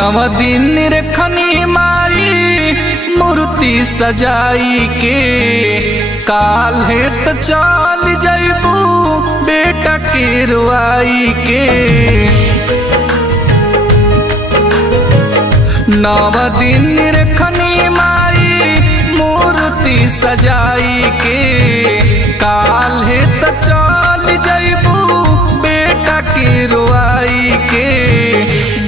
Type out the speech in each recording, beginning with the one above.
नव दिन रखनी माई मूर्ति सजाई के, काल्हे त चल जइबू बेटा के रुआई के। नव दिन रखनी माई मूर्ति सजाई के, काल्हे त चल जइबू बेटा के रुआई के।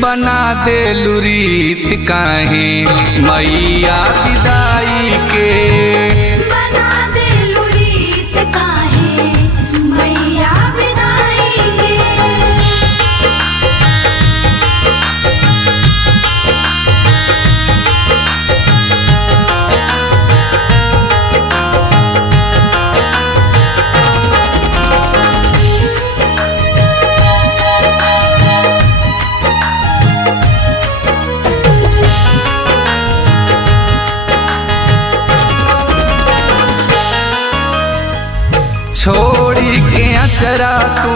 बना देलू रीत काहे मैया विदाई के, बना देलू रीत काहे मैया विदाई के। छोड़ी के अचरा तू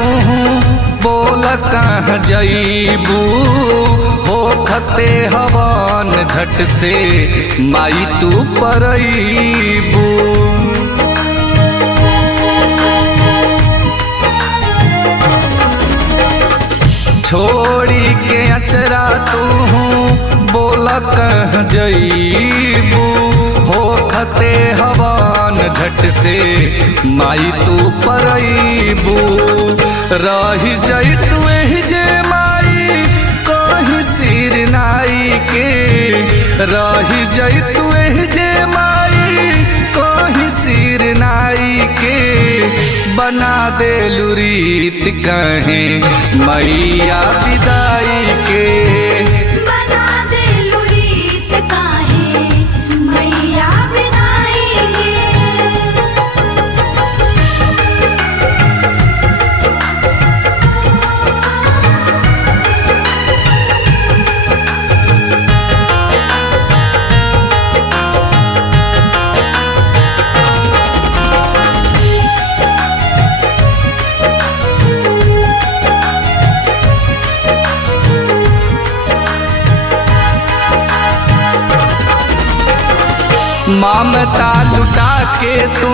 बोल कहाँ जईबू, होखते हवन झट से माई तू परईबू। छोड़ी के अचरा तू बोल कहाँ जईबू, होखते हवन झट से माई तू परईबू। रही जई तू जे माई कहीं सिर नाई के, रही जई तू जे माई कहीं सिर नाई के। बना देलू रीत कहे मैया विदाई के, बना देलू रीत काहे मैया विदाई के। ममता लुटा के तू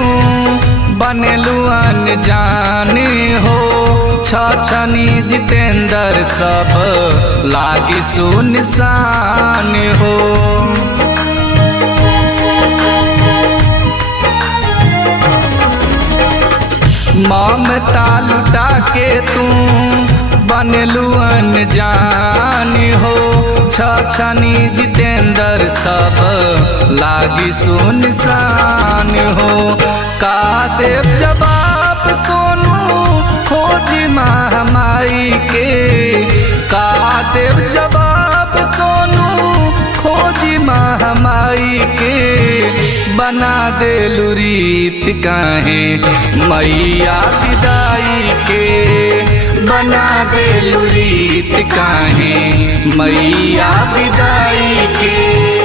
बनेलू अनजाने हो, छछनी जितेंद्र सब लागी सुनसान हो। ममता लुटा के तू बनेलू अनजान हो, छछनी जितेंद्र सब लागी सुनसान हो। का देव जवाब सोनू खोजी महामाई के, का देव जवाब सोनू खोजी महामाई के। बना देलू रीत काहे मैया विदाई के, बना देलू रीत काहे मैया विदाई के।